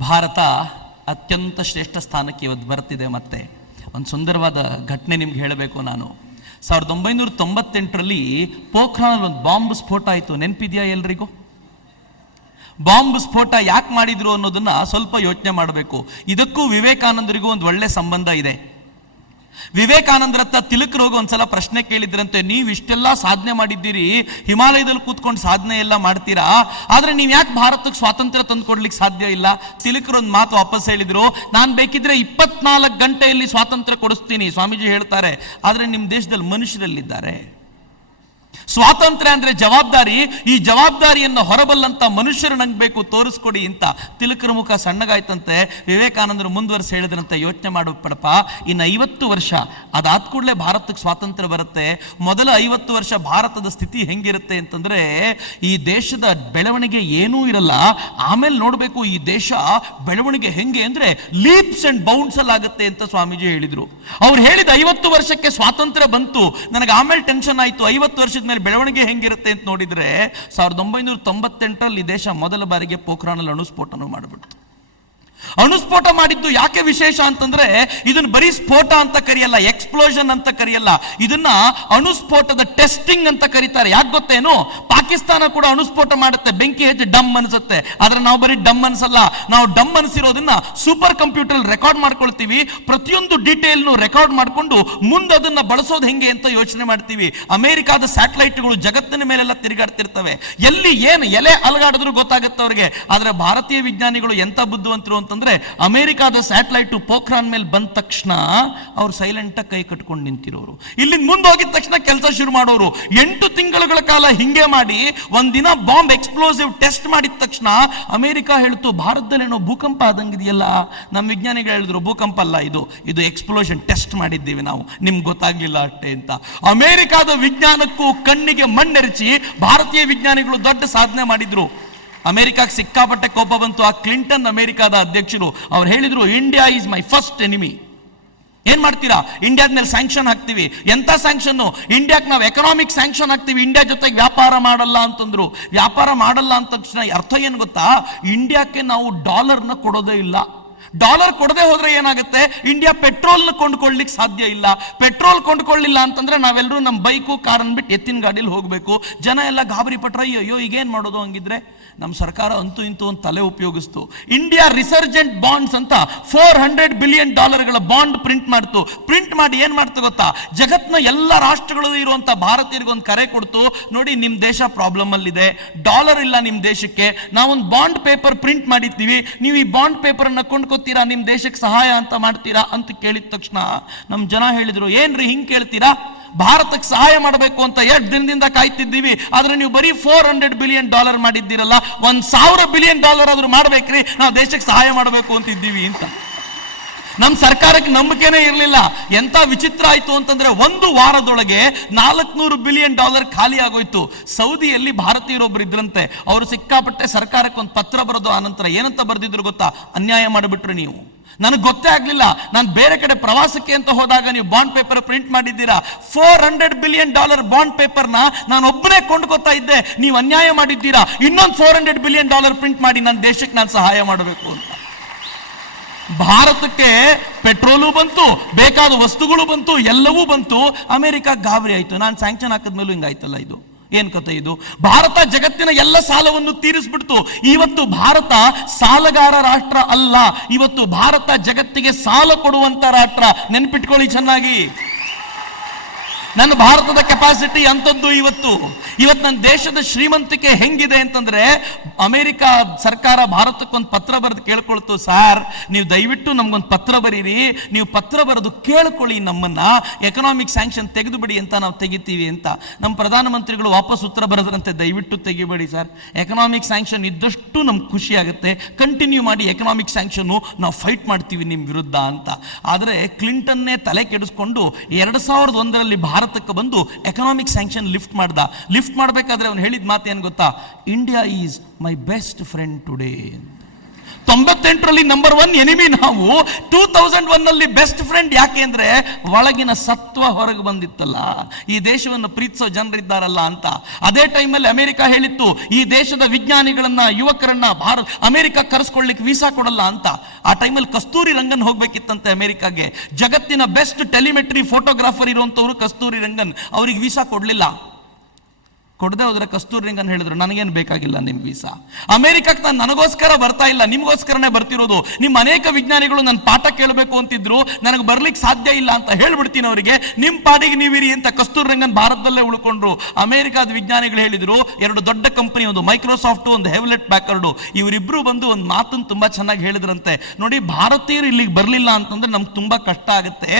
ಭಾರತ ಅತ್ಯಂತ ಶ್ರೇಷ್ಠ ಸ್ಥಾನಕ್ಕೆ ಇವತ್ತು ಬರ್ತಿದೆ ಮತ್ತೆ. ಒಂದು ಸುಂದರವಾದ ಘಟನೆ ನಿಮ್ಗೆ ಹೇಳಬೇಕು ನಾನು. ಸಾವಿರದ ಒಂಬೈನೂರ ತೊಂಬತ್ತೆಂಟರಲ್ಲಿ ಪೋಖ್ರಾನಲ್ಲಿ ಒಂದು ಬಾಂಬ್ ಸ್ಫೋಟ ಆಯಿತು. ನೆನಪಿದೆಯಾ ಎಲ್ರಿಗೂ? ಬಾಂಬ್ ಸ್ಫೋಟ ಯಾಕೆ ಮಾಡಿದ್ರು ಅನ್ನೋದನ್ನ ಸ್ವಲ್ಪ ಯೋಚನೆ ಮಾಡಬೇಕು. ಇದಕ್ಕೂ ವಿವೇಕಾನಂದರಿಗೂ ಒಂದು ಒಳ್ಳೆ ಸಂಬಂಧ ಇದೆ. ವಿವೇಕಾನಂದರ ಹತ್ರ ತಿಲಕ್ ರೋಗ ಒಂದ್ಸಲ ಪ್ರಶ್ನೆ ಕೇಳಿದ್ರಂತೆ, ನೀವು ಇಷ್ಟೆಲ್ಲ ಸಾಧನೆ ಮಾಡಿದ್ದೀರಿ? ಹಿಮಾಲಯದಲ್ಲಿ ಕೂತ್ಕೊಂಡು ಸಾಧನೆ ಎಲ್ಲ ಮಾಡ್ತೀರಾ? ಆದ್ರೆ ನೀವು ಯಾಕೆ ಭಾರತಕ್ಕೆ ಸ್ವಾತಂತ್ರ್ಯ ತಂದ್ಕೊಡ್ಲಿಕ್ಕೆ ಸಾಧ್ಯ ಇಲ್ಲ? ತಿಲಕರು ಒಂದು ಮಾತು ವಾಪಸ್ ಹೇಳಿದ್ರು, ನಾನು ಬೇಕಿದ್ರೆ ಇಪ್ಪತ್ನಾಲ್ಕು ಗಂಟೆಯಲ್ಲಿ ಸ್ವಾತಂತ್ರ್ಯ ಕೊಡಿಸ್ತೀನಿ, ಸ್ವಾಮೀಜಿ ಹೇಳ್ತಾರೆ. ಆದ್ರೆ ನಿಮ್ಮ ದೇಶದಲ್ಲಿ ಮನುಷ್ಯರಲ್ಲಿದ್ದಾರೆ. ಸ್ವಾತಂತ್ರ್ಯ ಅಂದ್ರೆ ಜವಾಬ್ದಾರಿ. ಈ ಜವಾಬ್ದಾರಿಯನ್ನು ಹೊರಬಲ್ಲಂತ ಮನುಷ್ಯರು ನಂಗೆ ಬೇಕು ತೋರಿಸ್ಕೊಡಿ ಅಂತ ತಿಲಕರ ಮುಖ ಸಣ್ಣಗಾಯ್ತಂತೆ ವಿವೇಕಾನಂದರು ಮುಂದುವರೆಸಿ ಹೇಳಿದ್ರಂತೆ ಯೋಚನೆ ಮಾಡಬೇಡಪ್ಪ. ಇನ್ನು ಐವತ್ತು ವರ್ಷ ಅದಾದ ಕೂಡಲೇ ಭಾರತಕ್ಕೆ ಸ್ವಾತಂತ್ರ್ಯ ಬರುತ್ತೆ. ಮೊದಲ ಐವತ್ತು ವರ್ಷ ಭಾರತದ ಸ್ಥಿತಿ ಹೆಂಗಿರುತ್ತೆ ಅಂತಂದ್ರೆ ಈ ದೇಶದ ಬೆಳವಣಿಗೆ ಏನೂ ಇರಲ್ಲ. ಆಮೇಲೆ ನೋಡಬೇಕು ಈ ದೇಶ ಬೆಳವಣಿಗೆ ಹೆಂಗೆ ಅಂದ್ರೆ ಲೀಪ್ಸ್ ಅಂಡ್ ಬೌನ್ಸ್ ಅಲ್ಲಿ ಆಗುತ್ತೆ ಅಂತ ಸ್ವಾಮೀಜಿ ಹೇಳಿದ್ರು. ಅವ್ರು ಹೇಳಿದ ಐವತ್ತು ವರ್ಷಕ್ಕೆ ಸ್ವಾತಂತ್ರ್ಯ ಬಂತು. ನನಗೆ ಆಮೇಲೆ ಟೆನ್ಷನ್ ಆಯ್ತು. ಐವತ್ತು ವರ್ಷದ ಮೇಲೆ ಬೆಳವಣಿಗೆ ಹೆಂಗಿರುತ್ತೆ ಅಂತ ನೋಡಿದ್ರೆ ಸಾವಿರದ ಒಂಬೈನೂರ ತೊಂಬತ್ತೆಂಟರಲ್ಲಿ ದೇಶ ಮೊದಲ ಬಾರಿಗೆ ಪೋಖ್ರಾನಲ್ಲಿ ಅಣುಸ್ಫೋಟನ ಮಾಡಿಬಿಡ್ತು. ಅಣುಸ್ಫೋಟ ಮಾಡಿದ್ದು ಯಾಕೆ ವಿಶೇಷ ಅಂತಂದ್ರೆ ಇದನ್ನ ಬರೀ ಸ್ಫೋಟ ಅಂತ ಕರೆಯಲ್ಲ ಎಕ್ಸ್ಪ್ಲೋಷನ್ ಅಂತ ಕರೆಯಲ್ಲ. ಇದನ್ನ ಅಣುಸ್ಫೋಟದ ಟೆಸ್ಟಿಂಗ್ ಅಂತ ಕರೀತಾರೆ. ಯಾಕೆ ಗೊತ್ತೇನು? ಪಾಕಿಸ್ತಾನ ಕೂಡ ಅಣುಸ್ಫೋಟ ಮಾಡುತ್ತೆ. ಬೆಂಕಿ ಹೆಚ್ಚು ಡಮ್ ಅನಿಸುತ್ತೆ. ಆದ್ರೆ ನಾವು ಬರೀ ಡಮ್ ಅನ್ಸಲ್ಲ. ನಾವು ಡಮ್ ಅನ್ಸಿರೋದನ್ನ ಸೂಪರ್ ಕಂಪ್ಯೂಟರ್ ರೆಕಾರ್ಡ್ ಮಾಡ್ಕೊಳ್ತೀವಿ. ಪ್ರತಿಯೊಂದು ಡೀಟೇಲ್ನು ರೆಕಾರ್ಡ್ ಮಾಡ್ಕೊಂಡು ಮುಂದೆ ಅದನ್ನ ಬಳಸೋದು ಹೆಂಗೆ ಅಂತ ಯೋಚನೆ ಮಾಡ್ತೀವಿ. ಅಮೆರಿಕಾದ ಸ್ಯಾಟಲೈಟ್ಗಳು ಜಗತ್ತಿನ ಮೇಲೆಲ್ಲ ತಿರುಗಾಡ್ತಿರ್ತವೆ. ಎಲ್ಲಿ ಏನು ಎಲೆ ಅಲಗಾಡಿದ್ರು ಗೊತ್ತಾಗುತ್ತೆ ಅವ್ರಿಗೆ. ಆದ್ರೆ ಭಾರತೀಯ ವಿಜ್ಞಾನಿಗಳು ಎಂತ ಬುದ್ಧಿವಂತರು ಅಂತಂದ್ರೆ ಅಮೆರಿಕಾದ ಸ್ಯಾಟಲೈಟ್ ಪೋಖ್ರಾನ್ ಮೇಲೆ ಬಂದ ತಕ್ಷಣ ಅವ್ರು ಸೈಲೆಂಟ್ ಕೈ ಕಟ್ಕೊಂಡು ನಿಂತಿರೋರು. ಇಲ್ಲಿ ಮುಂದೆ ಹೋಗಿದ ತಕ್ಷಣ ಕೆಲಸ ಶುರು ಮಾಡೋರು. ಎಂಟು ತಿಂಗಳುಗಳ ಕಾಲ ಹಿಂಗೆ ಮಾಡಿ ಒಂದಿನ ಬಾಂಬ್ ಎಕ್ಸ್ಪ್ಲೋಸಿವ್ ಟೆಸ್ಟ್ ಮಾಡಿದ ತಕ್ಷಣ ಅಮೆರಿಕ ಹೇಳ್ತು ಭಾರತದಲ್ಲಿ ಏನೋ ಭೂಕಂಪ ಆದಂಗಿದೆಯಲ್ಲ? ನಮ್ಮ ವಿಜ್ಞಾನಿಗಳು ಹೇಳಿದ್ರು, ಭೂಕಂಪ ಅಲ್ಲ ಇದು. ಇದು ಎಕ್ಸ್ಪ್ಲೋಷನ್ ಟೆಸ್ಟ್ ಮಾಡಿದ್ದೀವಿ ನಾವು. ನಿಮ್ಗೆ ಗೊತ್ತಾಗ್ಲಿಲ್ಲ ಅಷ್ಟೇ ಅಂತ. ಅಮೆರಿಕಾದ ವಿಜ್ಞಾನಕ್ಕೂ ಕಣ್ಣಿಗೆ ಮಣ್ಣೆರಚಿ ಭಾರತೀಯ ವಿಜ್ಞಾನಿಗಳು ದೊಡ್ಡ ಸಾಧನೆ ಮಾಡಿದ್ರು. ಅಮೆರಿಕಾಗೆ ಸಿಕ್ಕಾಪಟ್ಟೆ ಕೋಪ ಬಂತು. ಆ ಕ್ಲಿಂಟನ್ ಅಮೆರಿಕಾದ ಅಧ್ಯಕ್ಷರು, ಅವ್ರು ಹೇಳಿದ್ರು India is my first enemy ಏನ್ ಮಾಡ್ತೀರಾ? ಇಂಡಿಯಾದ ಮೇಲೆ ಸ್ಯಾಂಕ್ಷನ್ ಹಾಕ್ತೀವಿ. ಎಂತ ಸ್ಯಾಂಕ್ಷನ್ ಇಂಡಿಯಾಕ್ಕೆ ನಾವು ಎಕನಾಮಿಕ್ ಸ್ಯಾಂಕ್ಷನ್ ಹಾಕ್ತೀವಿ. ಇಂಡಿಯಾ ಜೊತೆಗೆ ವ್ಯಾಪಾರ ಮಾಡಲ್ಲ ಅಂತಂದ್ರು. ವ್ಯಾಪಾರ ಮಾಡಲ್ಲ ಅಂತ ತಕ್ಷಣ ಅರ್ಥ ಏನು ಗೊತ್ತಾ? ಇಂಡಿಯಾಕ್ಕೆ ನಾವು ಡಾಲರ್ನ ಕೊಡೋದೇ ಇಲ್ಲ. ಡಾಲರ್ ಕೊಡದೆ ಹೋದ್ರೆ ಏನಾಗುತ್ತೆ? ಇಂಡಿಯಾ ಪೆಟ್ರೋಲ್ನ ಕೊಂಡ್ಕೊಳ್ಳಿಕ್ಕೆ ಸಾಧ್ಯ ಇಲ್ಲ. ಪೆಟ್ರೋಲ್ ಕೊಂಡ್ಕೊಳ್ಳಿಲ್ಲ ಅಂತಂದ್ರೆ ನಾವೆಲ್ಲರೂ ನಮ್ಮ ಬೈಕು ಕಾರ್ ಬಿಟ್ಟು ಎತ್ತಿನ ಗಾಡಿಲಿ ಹೋಗಬೇಕು. ಜನ ಎಲ್ಲ ಗಾಬರಿ ಪಟ್ರ ಅಯ್ಯೋ ಈಗ ಏನು ಮಾಡೋದು ಹಂಗಿದ್ರೆ? ನಮ್ಮ ಸರ್ಕಾರ ಅಂತೂ ಇಂತೂ ಒಂದು ತಲೆ ಉಪಯೋಗಿಸ್ತು. ಇಂಡಿಯಾ ರಿಸರ್ಜೆಂಟ್ ಬಾಂಡ್ಸ್ ಅಂತ ಫೋರ್ ಹಂಡ್ರೆಡ್ ಬಿಲಿಯನ್ ಡಾಲರ್ಗಳ ಬಾಂಡ್ ಪ್ರಿಂಟ್ ಮಾಡ್ತು. ಪ್ರಿಂಟ್ ಮಾಡಿ ಏನು ಮಾಡ್ತು ಗೊತ್ತಾ? ಜಗತ್ತಿನ ಎಲ್ಲ ರಾಷ್ಟ್ರಗಳು ಇರುವಂಥ ಭಾರತೀಯರಿಗೆ ಒಂದು ಕರೆ ಕೊಡ್ತು. ನೋಡಿ ನಿಮ್ಮ ದೇಶ ಪ್ರಾಬ್ಲಮ್ ಅಲ್ಲಿದೆ. ಡಾಲರ್ ಇಲ್ಲ ನಿಮ್ಮ ದೇಶಕ್ಕೆ. ನಾವೊಂದು ಬಾಂಡ್ ಪೇಪರ್ ಪ್ರಿಂಟ್ ಮಾಡಿದ್ದೀವಿ. ನೀವು ಈ ಬಾಂಡ್ ಪೇಪರನ್ನು ಕೊಂಡ್ಕೊತೀರಾ? ನಿಮ್ಮ ನಿಮ್ ದೇಶಕ್ಕೆ ಸಹಾಯ ಅಂತ ಮಾಡ್ತೀರಾ? ಅಂತ ಕೇಳಿದ ತಕ್ಷಣ ನಮ್ಮ ಜನ ಹೇಳಿದ್ರು, ಏನ್ರಿ ಹಿಂಗೆ ಕೇಳ್ತೀರಾ? ಭಾರತಕ್ಕೆ ಸಹಾಯ ಮಾಡಬೇಕು ಅಂತ ಎರಡು ದಿನದಿಂದ ಕಾಯ್ತಿದ್ದೀವಿ. ಆದ್ರೆ ನೀವು ಬರೀ ಫೋರ್ ಹಂಡ್ರೆಡ್ ಬಿಲಿಯನ್ ಡಾಲರ್ ಮಾಡಿದ್ದೀರಲ್ಲ, ಒಂದು ಸಾವಿರ ಬಿಲಿಯನ್ ಡಾಲರ್ ಆದರೂ ಮಾಡಬೇಕ್ರಿ, ನಾವು ದೇಶಕ್ಕೆ ಸಹಾಯ ಮಾಡಬೇಕು ಅಂತ ಇದ್ದೀವಿ ಅಂತ. ನಮ್ಮ ಸರ್ಕಾರಕ್ಕೆ ನಂಬಿಕೆನೇ ಇರಲಿಲ್ಲ. ಎಂತ ವಿಚಿತ್ರ ಆಯ್ತು ಅಂತಂದ್ರೆ ಒಂದು ವಾರದೊಳಗೆ ನಾಲ್ಕುನೂರು ಬಿಲಿಯನ್ ಡಾಲರ್ ಖಾಲಿ ಆಗೋಯ್ತು. ಸೌದಿಯಲ್ಲಿ ಭಾರತೀಯರೊಬ್ಬರು ಇದ್ರಂತೆ, ಅವರು ಸಿಕ್ಕಾಪಟ್ಟೆ ಸರ್ಕಾರಕ್ಕೆ ಒಂದು ಪತ್ರ ಬರೋದು ಆನಂತರ ಏನಂತ ಬರೆದಿದ್ರು ಗೊತ್ತಾ? ಅನ್ಯಾಯ ಮಾಡಿಬಿಟ್ರು ನೀವು. ನನಗೆ ಗೊತ್ತೇ ಆಗಲಿಲ್ಲ. ನಾನು ಬೇರೆ ಕಡೆ ಪ್ರವಾಸಕ್ಕೆ ಅಂತ ಹೋದಾಗ ನೀವು ಬಾಂಡ್ ಪೇಪರ್ ಪ್ರಿಂಟ್ ಮಾಡಿದ್ದೀರಾ? Four hundred billion dollar bond ಪೇಪರ್ನ ನಾನು ಒಬ್ಬನೇ ಕೊಂಡ್ಕೊತಾ ಇದ್ದೆ. ನೀವು ಅನ್ಯಾಯ ಮಾಡಿದ್ದೀರಾ? ಇನ್ನೊಂದು four hundred billion dollar print ಮಾಡಿ ನನ್ನ ದೇಶಕ್ಕೆ ನಾನು ಸಹಾಯ ಮಾಡಬೇಕು ಅಂತ. ಭಾರತಕ್ಕೆ ಪೆಟ್ರೋಲು ಬಂತು, ಬೇಕಾದ ವಸ್ತುಗಳು ಬಂತು, ಎಲ್ಲವೂ ಬಂತು. ಅಮೆರಿಕ ಗಾಬರಿ ಆಯ್ತು. ನಾನು ಸ್ಯಾಂಕ್ಷನ್ ಹಾಕಿದ್ಮೇಲೂ ಹಿಂಗಾಯ್ತಲ್ಲ ಇದು. ಏನ್ ಕತೆ ಇದು? ಭಾರತ ಜಗತ್ತಿನ ಎಲ್ಲ ಸಾಲವನ್ನು ತೀರಿಸ್ಬಿಡ್ತು. ಇವತ್ತು ಭಾರತ ಸಾಲಗಾರ ರಾಷ್ಟ್ರ ಅಲ್ಲ. ಇವತ್ತು ಭಾರತ ಜಗತ್ತಿಗೆ ಸಾಲ ಕೊಡುವಂತ ರಾಷ್ಟ್ರ. ನೆನ್ಪಿಟ್ಕೊಳ್ಳಿ ಚೆನ್ನಾಗಿ. ನನ್ನ ಭಾರತದ ಕೆಪಾಸಿಟಿ ಅಂತದ್ದು ಇವತ್ತು? ಇವತ್ತು ನನ್ನ ದೇಶದ ಶ್ರೀಮಂತಿಕೆ ಹೆಂಗಿದೆ ಅಂತಂದ್ರೆ, ಅಮೆರಿಕ ಸರ್ಕಾರ ಭಾರತಕ್ಕೊಂದು ಪತ್ರ ಬರೆದು ಕೇಳ್ಕೊಳ್ತು, ಸರ್, ನೀವು ದಯವಿಟ್ಟು ನಮ್ಗೊಂದು ಪತ್ರ ಬರೀರಿ. ನೀವು ಪತ್ರ ಬರೆದು ಕೇಳ್ಕೊಳ್ಳಿ ನಮ್ಮನ್ನ. ಎಕನಾಮಿಕ್ ಸ್ಯಾಂಕ್ಷನ್ ತೆಗೆದುಬಿಡಿ ಅಂತ ನಾವು ತೆಗಿತೀವಿ ಅಂತ. ನಮ್ಮ ಪ್ರಧಾನಮಂತ್ರಿಗಳು ವಾಪಸ್ ಉತ್ತರ ಬರೆದ್ರಂತೆ ದಯವಿಟ್ಟು ತೆಗಿಬೇಡಿ ಸರ್. ಎಕನಾಮಿಕ್ ಸ್ಯಾಂಕ್ಷನ್ ಇದ್ದಷ್ಟು ನಮ್ಗೆ ಖುಷಿ ಆಗುತ್ತೆ. ಕಂಟಿನ್ಯೂ ಮಾಡಿ ಎಕನಾಮಿಕ್ ಸ್ಯಾಂಕ್ಷನ್ ನಾವು ಫೈಟ್ ಮಾಡ್ತೀವಿ ನಿಮ್ಮ ವಿರುದ್ಧ ಅಂತ. ಆದರೆ ಕ್ಲಿಂಟನ್ನೇ ತಲೆ ಕೆಡಿಸ್ಕೊಂಡು, ಎರಡು ಸಾವಿರದ ಒಂದರಲ್ಲಿ ಭಾರತಕ್ಕೆ ಬಂದು ಎಕನಾಮಿಕ್ ಸ್ಯಾಂಕ್ಷನ್ ಲಿಫ್ಟ್ ಮಾಡ್ದ. ಲಿಫ್ಟ್ ಮಾಡಬೇಕಾದ್ರೆ ಅವನು ಹೇಳಿದ ಮಾತು ಏನು ಗೊತ್ತಾ? India is my best friend today ತೊಂಬತ್ತೆಂಟರಲ್ಲಿ number one enemy ನಾವು. ಟೂ ತೌಸಂಡ್ ಒನ್ನಲ್ಲಿ ಬೆಸ್ಟ್ ಫ್ರೆಂಡ್ ಯಾಕೆ ಅಂದರೆ ಒಳಗಿನ ಸತ್ವ ಹೊರಗೆ ಬಂದಿತ್ತಲ್ಲ. ಈ ದೇಶವನ್ನು ಪ್ರೀತಿಸೋ ಜನರಿದ್ದಾರಲ್ಲ ಅಂತ. ಅದೇ ಟೈಮಲ್ಲಿ ಅಮೆರಿಕ ಹೇಳಿತ್ತು, ಈ ದೇಶದ ವಿಜ್ಞಾನಿಗಳನ್ನ, ಯುವಕರನ್ನ ಭಾರತ ಅಮೆರಿಕ ಕರೆಸ್ಕೊಳ್ಳಿಕ್ಕೆ ವೀಸಾ ಕೊಡಲ್ಲ ಅಂತ. ಆ ಟೈಮಲ್ಲಿ ಕಸ್ತೂರಿ ರಂಗನ್ ಹೋಗ್ಬೇಕಿತ್ತಂತೆ ಅಮೆರಿಕಾಗೆ. ಜಗತ್ತಿನ ಬೆಸ್ಟ್ ಟೆಲಿಮೆಟ್ರಿ ಫೋಟೋಗ್ರಾಫರ್ ಇರುವಂಥವ್ರು ಕಸ್ತೂರಿ ರಂಗನ್, ಅವ್ರಿಗೆ ವೀಸಾ ಕೊಡ್ಲಿಲ್ಲ. ಕೊಡದೆ ಹೋದ್ರೆ ಕಸ್ತೂರಿ ರಂಗನ್ ಹೇಳಿದ್ರು, ನನಗೇನು ಬೇಕಾಗಿಲ್ಲ ನಿಮ್ ವೀಸಾ ಅಮೆರಿಕಕ್ಕೆ ನಾನು ನನಗೋಸ್ಕರ ಬರ್ತಾ ಇಲ್ಲ, ನಿಮಗೋಸ್ಕರನೇ ಬರ್ತಿರೋದು. ನಿಮ್ಮ ಅನೇಕ ವಿಜ್ಞಾನಿಗಳು ನನ್ನ ಪಾಠ ಕೇಳಬೇಕು ಅಂತಿದ್ರು, ನನಗೆ ಬರ್ಲಿಕ್ಕೆ ಸಾಧ್ಯ ಇಲ್ಲ ಅಂತ ಹೇಳ್ಬಿಡ್ತೀನಿ ಅವರಿಗೆ. ನಿಮ್ ಪಾಡಿಗೆ ನೀವಿರಿ ಅಂತ ಕಸ್ತೂರಿ ರಂಗನ್ ಭಾರತದಲ್ಲೇ ಉಳ್ಕೊಂಡ್ರು. ಅಮೆರಿಕಾದ ವಿಜ್ಞಾನಿಗಳು ಹೇಳಿದ್ರು, ಎರಡು ದೊಡ್ಡ ಕಂಪನಿ, ಒಂದು ಮೈಕ್ರೋಸಾಫ್ಟ್, ಒಂದು ಹೆವ್ಲೆಟ್ ಪ್ಯಾಕರ್ಡು ಇವರಿಬ್ರು ಬಂದು ಒಂದು ಮಾತನ್ನು ತುಂಬಾ ಚೆನ್ನಾಗಿ ಹೇಳಿದ್ರಂತೆ. ನೋಡಿ, ಭಾರತೀಯರು ಇಲ್ಲಿಗೆ ಬರಲಿಲ್ಲ ಅಂತಂದ್ರೆ ನಮ್ಗೆ ತುಂಬಾ ಕಷ್ಟ ಆಗುತ್ತೆ.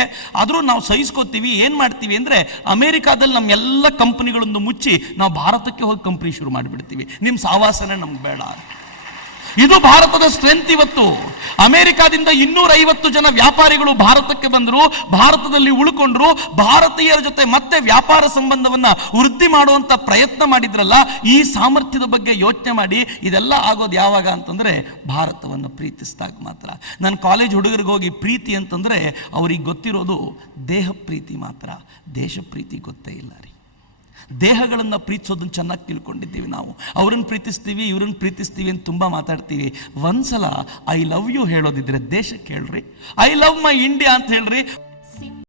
ಆದ್ರೂ ನಾವು ಸಹಿಸ್ಕೋತೀವಿ, ಏನ್ ಮಾಡ್ತೀವಿ ಅಂದ್ರೆ ಅಮೆರಿಕಾದಲ್ಲಿ ನಮ್ಮ ಎಲ್ಲ ಕಂಪನಿಗಳನ್ನು ಮುಚ್ಚಿ ನಾವು ಭಾರತಕ್ಕೆ ಹೋಗಿ ಕಂಪ್ನಿ ಶುರು ಮಾಡಿಬಿಡ್ತೀವಿ. ನಿಮ್ಮ ಸಾವಾಸನೆ ನಮ್ಗೆ ಬೇಡ ಇದು ಭಾರತದ ಸ್ಟ್ರೆಂತ್ ಇವತ್ತು. ಅಮೆರಿಕಾದಿಂದ ಇನ್ನೂರ ಐವತ್ತು ಜನ ವ್ಯಾಪಾರಿಗಳು ಭಾರತಕ್ಕೆ ಬಂದರು, ಭಾರತದಲ್ಲಿ ಉಳ್ಕೊಂಡ್ರು, ಭಾರತೀಯರ ಜೊತೆ ಮತ್ತೆ ವ್ಯಾಪಾರ ಸಂಬಂಧವನ್ನ ವೃದ್ಧಿ ಮಾಡುವಂತ ಪ್ರಯತ್ನ ಮಾಡಿದ್ರಲ್ಲ, ಈ ಸಾಮರ್ಥ್ಯದ ಬಗ್ಗೆ ಯೋಚನೆ ಮಾಡಿ, ಇದೆಲ್ಲ ಆಗೋದು ಯಾವಾಗ ಅಂತಂದ್ರೆ ಭಾರತವನ್ನು ಪ್ರೀತಿಸಿದಾಗ ಮಾತ್ರ. ನಾನು ಕಾಲೇಜ್ ಹುಡುಗರಿಗೆ ಹೋಗಿ ಪ್ರೀತಿ ಅಂತಂದ್ರೆ ಅವ್ರಿಗೆ ಗೊತ್ತಿರೋದು ದೇಹ ಪ್ರೀತಿ ಮಾತ್ರ. ದೇಶ ಪ್ರೀತಿ ಗೊತ್ತೇ ಇಲ್ಲ ರೀ. ದೇಹಗಳನ್ನು ಪ್ರೀತಿಸೋದನ್ನು ಚೆನ್ನಾಗಿ ತಿಳ್ಕೊಂಡಿದ್ದೀವಿ ನಾವು. ಅವ್ರನ್ನ ಪ್ರೀತಿಸ್ತೀವಿ, ಇವ್ರನ್ನ ಪ್ರೀತಿಸ್ತೀವಿ ಅಂತ ತುಂಬ ಮಾತಾಡ್ತೀವಿ. ಒಂದ್ಸಲ ಐ ಲವ್ ಯು ಹೇಳೋದಿದ್ರೆ ದೇಶಕ್ಕೆ ಹೇಳ್ರಿ ಐ ಲವ್ ಮೈ ಇಂಡಿಯಾ ಅಂತ ಹೇಳ್ರಿ.